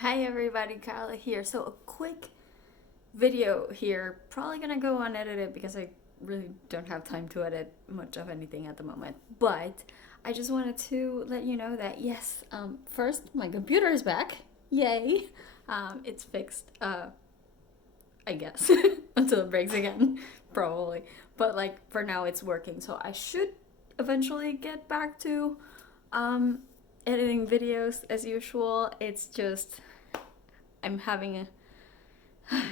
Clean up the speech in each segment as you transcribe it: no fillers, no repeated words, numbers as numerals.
Hi everybody, Carla here. So a quick video here, probably gonna go unedited because I really don't have time to edit much of anything at the moment. But I just wanted to let you know that yes, first my computer is back. Yay! It's fixed. I guess until it breaks again, probably. But like for now, it's working. So I should eventually get back to um editing videos as usual. It's just I'm having a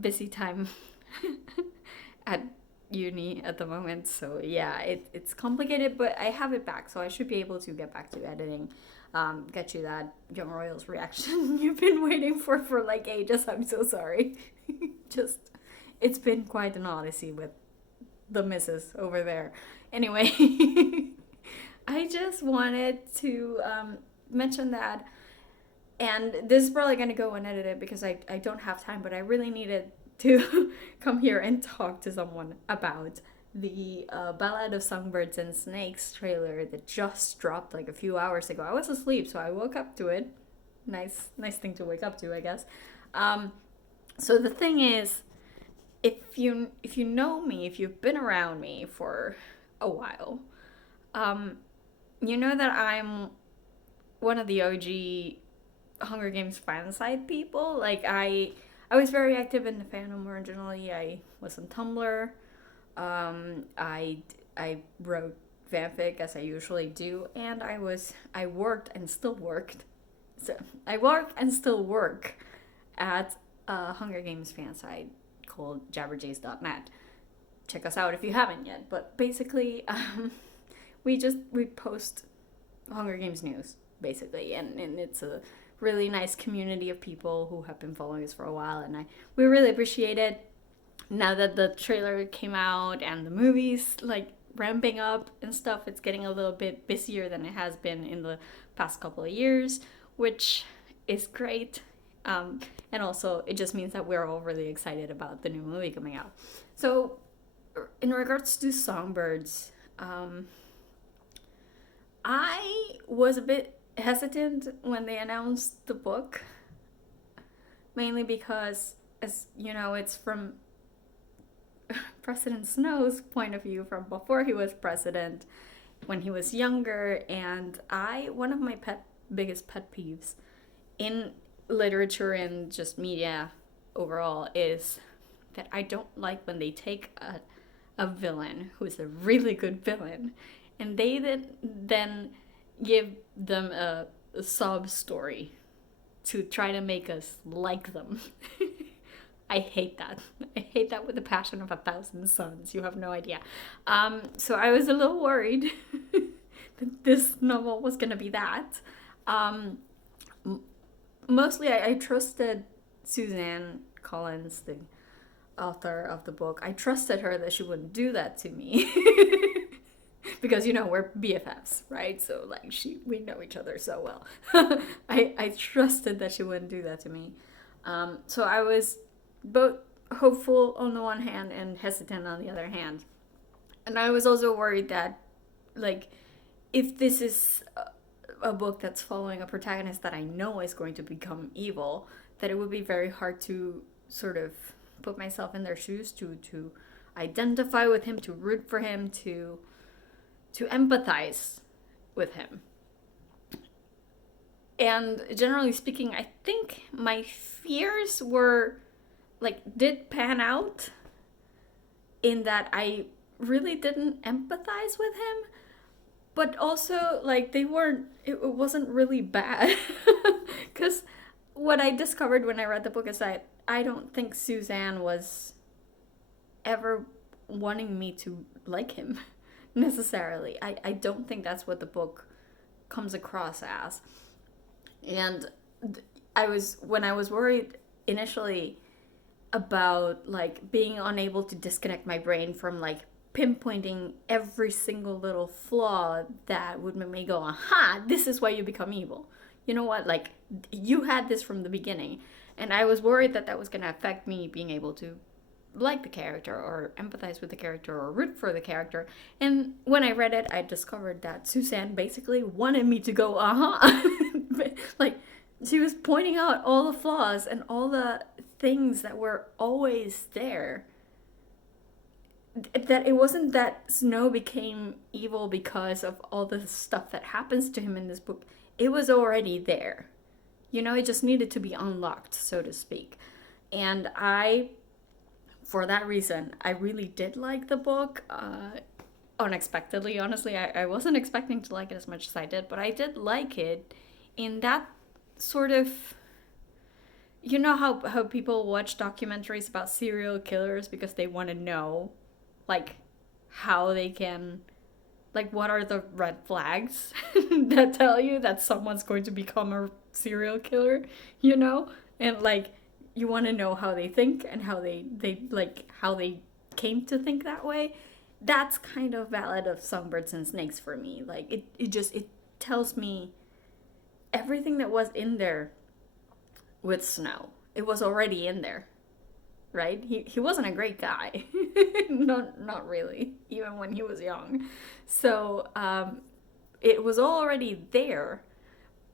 busy time at uni at the moment. So yeah, it's complicated, but I have it back, so I should be able to get back to editing. Get you that Young Royals reaction you've been waiting for like ages. I'm so sorry. Just it's been quite an odyssey with the missus over there. Anyway, I just wanted to mention that, and this is probably going to go unedited because I don't have time, but I really needed to come here and talk to someone about the Ballad of Songbirds and Snakes trailer that just dropped like a few hours ago. I was asleep, so I woke up to it. Nice thing to wake up to, I guess. So the thing is, if you know me, if you've been around me for a while, you know that I'm one of the OG Hunger Games fan site people. Like I was very active in the fandom originally. I was on Tumblr. I wrote fanfic as I usually do, and I worked and still worked. So I work and still work at a Hunger Games fan site called jabberjays.net. Check us out if you haven't yet. But basically, we post Hunger Games news basically, and it's a really nice community of people who have been following us for a while, and we really appreciate it. Now that the trailer came out and the movie's like ramping up and stuff, it's getting a little bit busier than it has been in the past couple of years, which is great. And also, it just means that we're all really excited about the new movie coming out. So, in regards to Songbirds, I was a bit hesitant when they announced the book, mainly because, as you know, it's from President Snow's point of view from before he was president, when he was younger, and one of my biggest pet peeves in literature and just media overall is that I don't like when they take a villain who's a really good villain and they then give them a sob story to try to make us like them. I hate that. I hate that with the passion of 1,000 suns. You have no idea. So I was a little worried that this novel was going to be that. Mostly, I trusted Suzanne Collins, the author of the book. I trusted her that she wouldn't do that to me. Because we're BFFs, right? So like we know each other so well. I trusted that she wouldn't do that to me. So I was both hopeful on the one hand and hesitant on the other hand. And I was also worried that, like, if this is a book that's following a protagonist that I know is going to become evil, that it would be very hard to sort of put myself in their shoes, to identify with him, to root for him, to empathize with him. And generally speaking, I think my fears did pan out in that I really didn't empathize with him, but also it wasn't really bad. Because what I discovered when I read the book is that I don't think Suzanne was ever wanting me to like him necessarily. I don't think that's what the book comes across as. And when I was worried initially about like being unable to disconnect my brain from like pinpointing every single little flaw that would make me go, aha, this is why you become evil. You know what? Like, you had this from the beginning. And I was worried that that was going to affect me being able to like the character or empathize with the character or root for the character. And when I read it, I discovered that Suzanne basically wanted me to go, like, She was pointing out all the flaws and all the things that were always there. That it wasn't that Snow became evil because of all the stuff that happens to him in this book. It was already there. You know, it just needed to be unlocked, so to speak. And for that reason, I really did like the book. Unexpectedly, honestly, I wasn't expecting to like it as much as I did, but I did like it in that sort of, you know how people watch documentaries about serial killers because they want to know, like, how they can, like, what are the red flags that tell you that someone's going to become a serial killer, you know? And, like, you want to know how they think and how how they came to think that way. That's kind of Ballad of Songbirds and Snakes for me. Like, it tells me everything that was in there with Snow. It was already in there, right? He wasn't a great guy. Not really, even when he was young. So it was already there,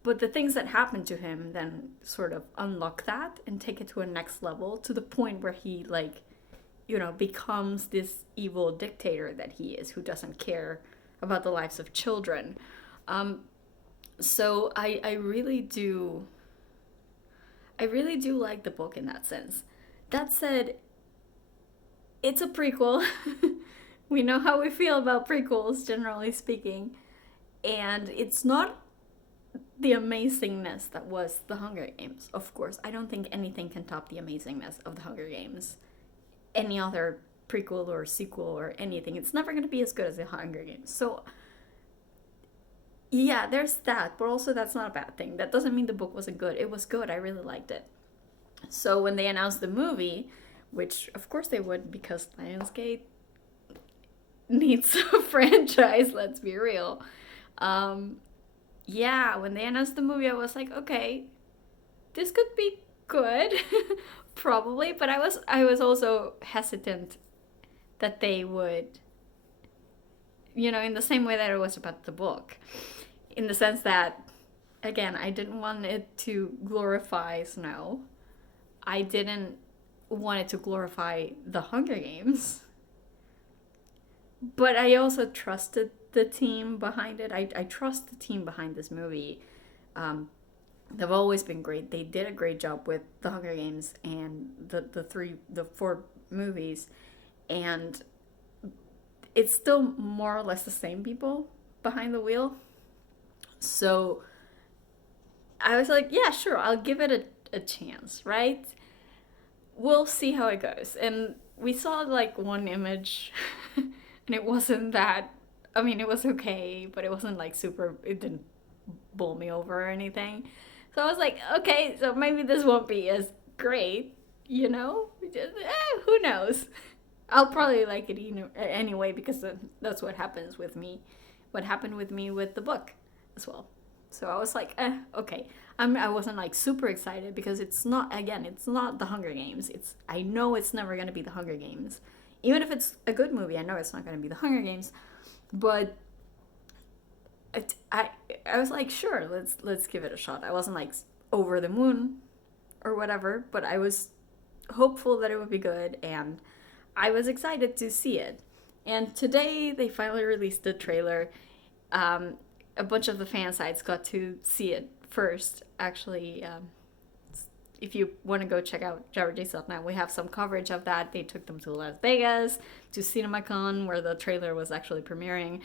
but the things that happened to him then sort of unlock that and take it to a next level, to the point where he, like, you know, becomes this evil dictator that he is, who doesn't care about the lives of children. So I really do like the book in that sense. That said, it's a prequel. We know how we feel about prequels, generally speaking. And it's not the amazingness that was The Hunger Games, of course. I don't think anything can top the amazingness of The Hunger Games. Any other prequel or sequel or anything. It's never going to be as good as The Hunger Games. So, yeah, there's that. But also, that's not a bad thing. That doesn't mean the book wasn't good. It was good. I really liked it. So when they announced the movie, which of course they would, because Lionsgate needs a franchise, let's be real. Yeah, when they announced the movie, I was like, okay, this could be good, probably. But I was also hesitant that they would, you know, in the same way that it was about the book, in the sense that, again, I didn't want it to glorify Snow. I didn't want it to glorify the Hunger Games. But I also trusted the team behind it. I trust the team behind this movie. They've always been great. They did a great job with the Hunger Games and the four movies. And it's still more or less the same people behind the wheel. So I was like, yeah, sure, I'll give it a chance, right? We'll see how it goes. And we saw like one image and it wasn't that, I mean, it was okay, but it wasn't like super, it didn't bowl me over or anything. So I was like, okay, so maybe this won't be as great, you know? Who knows? I'll probably like it anyway, because that's what happens with me. What happened with me with the book as well. So I was like, okay. I wasn't like super excited because it's not the Hunger Games. I know it's never going to be the Hunger Games. Even if it's a good movie, I know it's not going to be the Hunger Games. But I was like, sure, let's give it a shot. I wasn't like over the moon or whatever, but I was hopeful that it would be good, and I was excited to see it. And today they finally released the trailer. A bunch of the fan sites got to see it first. Actually, if you want to go check out JabberdJays.net, we have some coverage of that. They took them to Las Vegas, to CinemaCon, where the trailer was actually premiering.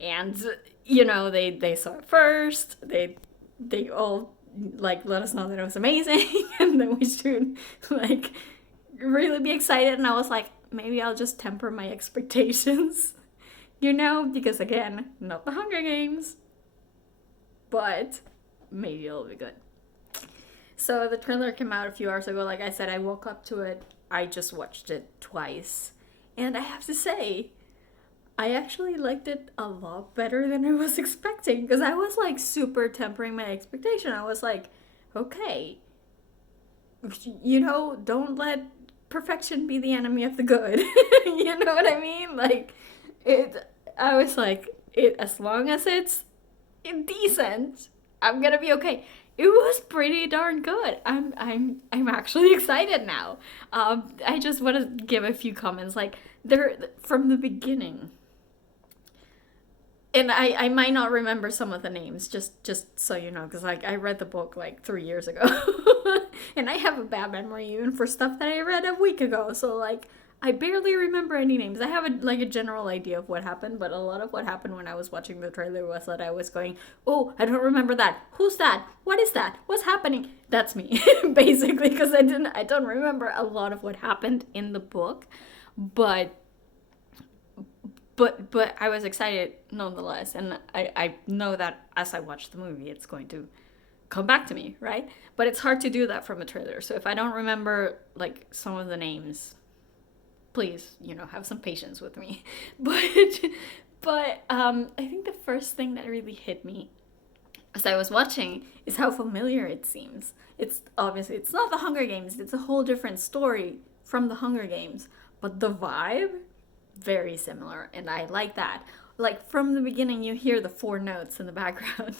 And, you know, they saw it first. They all, like, let us know that it was amazing. And then we should, like, really be excited. And I was like, maybe I'll just temper my expectations. You know, because again, not the Hunger Games. But maybe it'll be good. So the trailer came out a few hours ago. Like I said, I woke up to it. I just watched it twice. And I have to say, I actually liked it a lot better than I was expecting. Because I was like super tempering my expectation. I was like, okay, you know, don't let perfection be the enemy of the good. You know what I mean? Like, I was like, as long as it's decent, I'm gonna be okay. it was pretty darn good. I'm actually excited now. I just want to give a few comments. Like, they're from the beginning, and I might not remember some of the names, just so you know, because like I read the book like 3 years ago, and I have a bad memory even for stuff that I read a week ago. So like I barely remember any names. I have a general idea of what happened, but a lot of what happened when I was watching the trailer was that I was going, "Oh, I don't remember that. Who's that? What is that? What's happening?" That's me, basically, because I don't remember a lot of what happened in the book, but but I was excited nonetheless, and I know that as I watch the movie, it's going to come back to me, right? But it's hard to do that from a trailer. So if I don't remember like some of the names, please, have some patience with me. But I think the first thing that really hit me as I was watching is how familiar it seems. It's obviously it's not the Hunger Games. It's a whole different story from the Hunger Games, but the vibe very similar, and I like that. Like from the beginning, you hear the four notes in the background.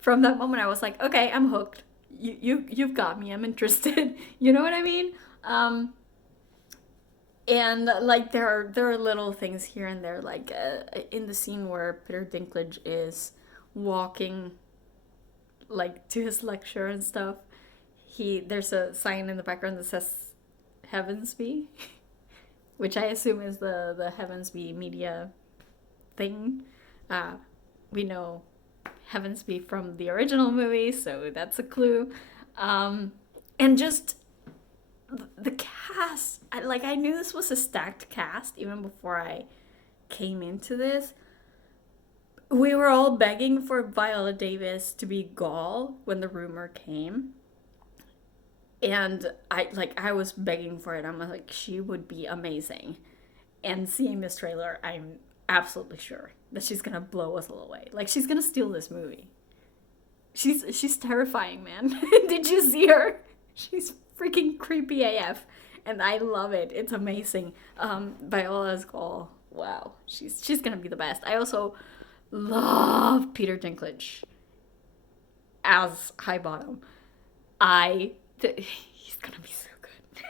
From that moment, I was like, okay, I'm hooked. You've got me. I'm interested. You know what I mean? And like there are little things here and there, like in the scene where Peter Dinklage is walking like to his lecture and stuff. There's a sign in the background that says Heavens Be, which I assume is the Heavens Be media thing. We know Heavens Be from the original movie, so that's a clue. And just the cast, I knew this was a stacked cast even before I came into this. We were all begging for Viola Davis to be Gaul when the rumor came. And I was begging for it. I'm like, she would be amazing. And seeing this trailer, I'm absolutely sure that she's gonna blow us all away. Like, she's gonna steal this movie. She's terrifying, man. Did you see her? She's freaking creepy AF, and I love it. It's amazing. Viola's Gaul. Wow, she's gonna be the best. I also love Peter Dinklage as High Bottom. He's gonna be so good.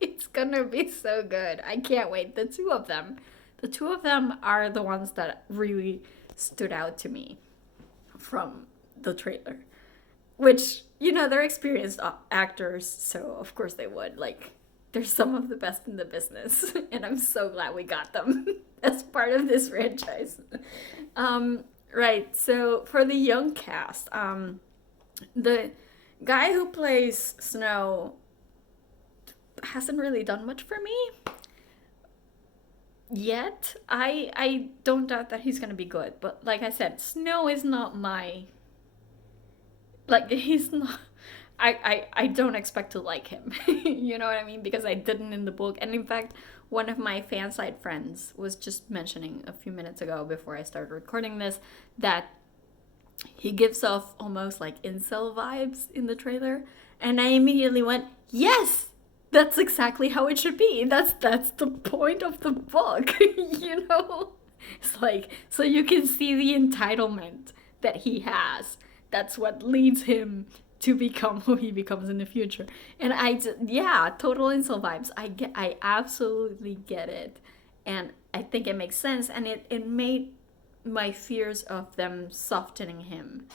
It's gonna be so good. I can't wait. The two of them are the ones that really stood out to me from the trailer. Which, they're experienced actors, so of course they would. Like, they're some of the best in the business, and I'm so glad we got them as part of this franchise. Right, so for the young cast, the guy who plays Snow hasn't really done much for me yet. I don't doubt that he's gonna be good, but like I said, Snow is not my, like, he's not, I don't expect to like him. You know what I mean? Because I didn't in the book. And in fact, one of my fan side friends was just mentioning a few minutes ago before I started recording this that he gives off almost like incel vibes in the trailer. And I immediately went, yes! That's exactly how it should be. That's the point of the book, It's like, so you can see the entitlement that he has. That's what leads him to become who he becomes in the future. And total incel vibes. I absolutely get it. And I think it makes sense. And it made my fears of them softening him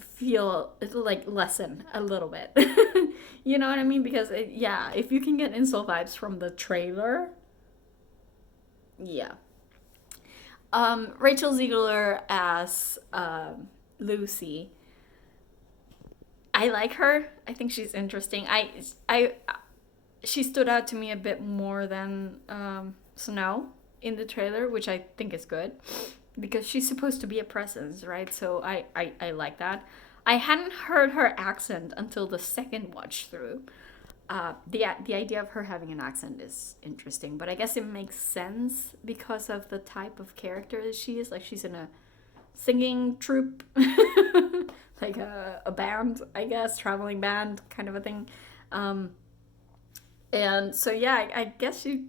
feel like lessen a little bit. You know what I mean? Because if you can get incel vibes from the trailer, yeah. Rachel Ziegler as Lucy. I like her. I think she's interesting. She stood out to me a bit more than Snow in the trailer, which I think is good because she's supposed to be a presence, right? So I like that. I hadn't heard her accent until the second watch through. The idea of her having an accent is interesting, but I guess it makes sense because of the type of character that she is. Like, she's in a singing troupe, like a band, I guess, traveling band kind of a thing. And so I guess you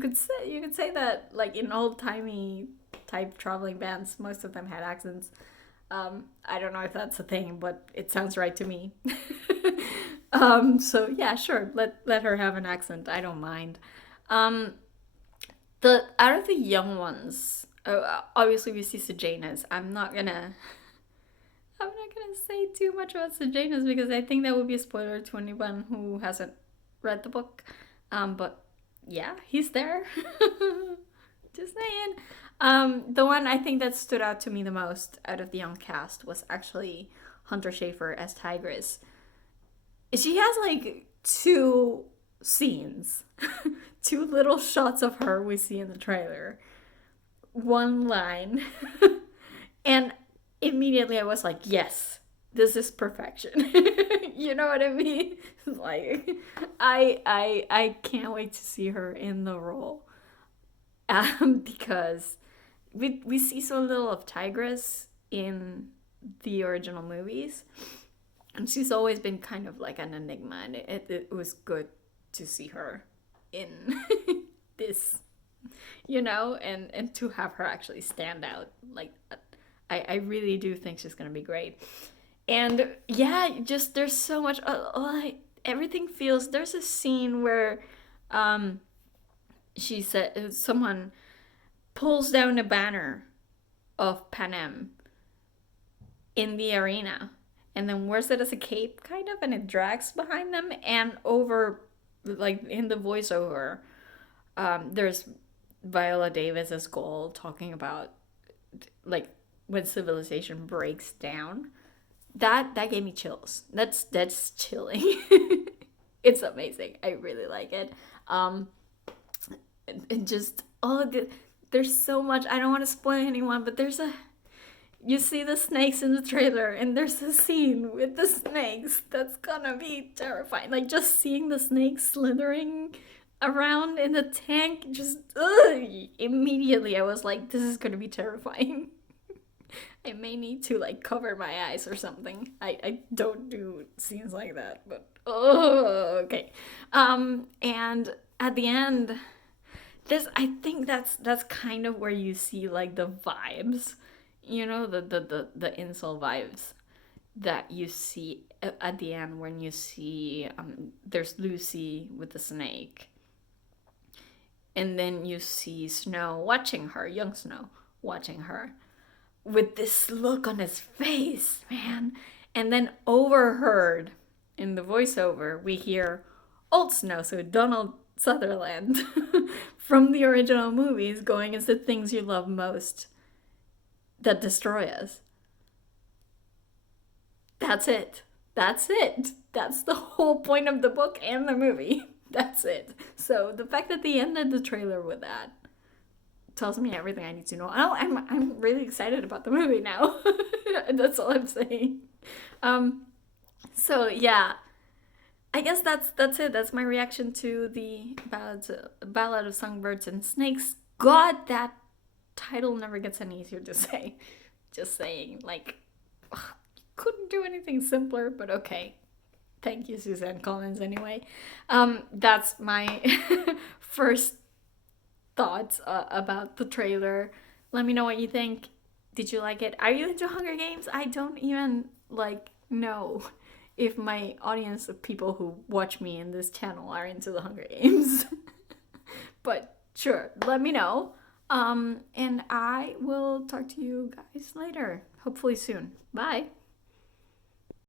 could say that, like, in old timey type traveling bands, most of them had accents. I don't know if that's a thing, but it sounds right to me. So yeah, sure. Let her have an accent. I don't mind. Um, the out of the young ones, obviously we see Sejanus. I'm not gonna say too much about Sejanus because I think that would be a spoiler to anyone who hasn't read the book. But yeah, he's there. Just saying. The one I think that stood out to me the most out of the young cast was actually Hunter Schafer as Tigress. She has like two scenes, two little shots of her we see in the trailer, one line, and immediately I was like, yes, this is perfection. You know what I mean? Like, I can't wait to see her in the role, because we see so little of Tigress in the original movies, and she's always been kind of like an enigma, and it was good to see her in this, and to have her actually stand out. Like, I really do think she's gonna be great. And yeah, just there's so much. Everything feels. There's a scene where she said someone pulls down a banner of Panem in the arena and then wears it as a cape, kind of, and it drags behind them. And over, like in the voiceover, there's Viola Davis as Gold talking about like when civilization breaks down. That gave me chills. That's chilling. It's amazing. I really like it. And just there's so much. I don't want to spoil anyone, but you see the snakes in the trailer, and there's a scene with the snakes that's gonna be terrifying. Like, just seeing the snakes slithering around in the tank, just immediately I was like, this is gonna be terrifying. I may need to like cover my eyes or something. I don't do scenes like that, but okay. And at the end, I think that's kind of where you see like the vibes, the incel vibes that you see at the end when you see there's Lucy with the snake, and then you see Snow watching her, young Snow watching her, with this look on his face, man. And then overheard in the voiceover, we hear Old Snow, so Donald Sutherland from the original movies, going, "It's the things you love most that destroy us." That's it. That's it. That's the whole point of the book and the movie. That's it. So the fact that they ended the trailer with that tells me everything I need to know. Oh, I'm really excited about the movie now. That's all I'm saying. So yeah, I guess that's it. That's my reaction to the Ballad of Songbirds and Snakes. God, that title never gets any easier to say. Just saying, like, couldn't do anything simpler, but okay. Thank you, Suzanne Collins, anyway. That's my first thoughts about the trailer. Let me know what you think. Did you like it? Are you into Hunger Games? I don't even know if my audience of people who watch me in this channel are into the Hunger Games. But sure, let me know. And I will talk to you guys later. Hopefully soon. Bye.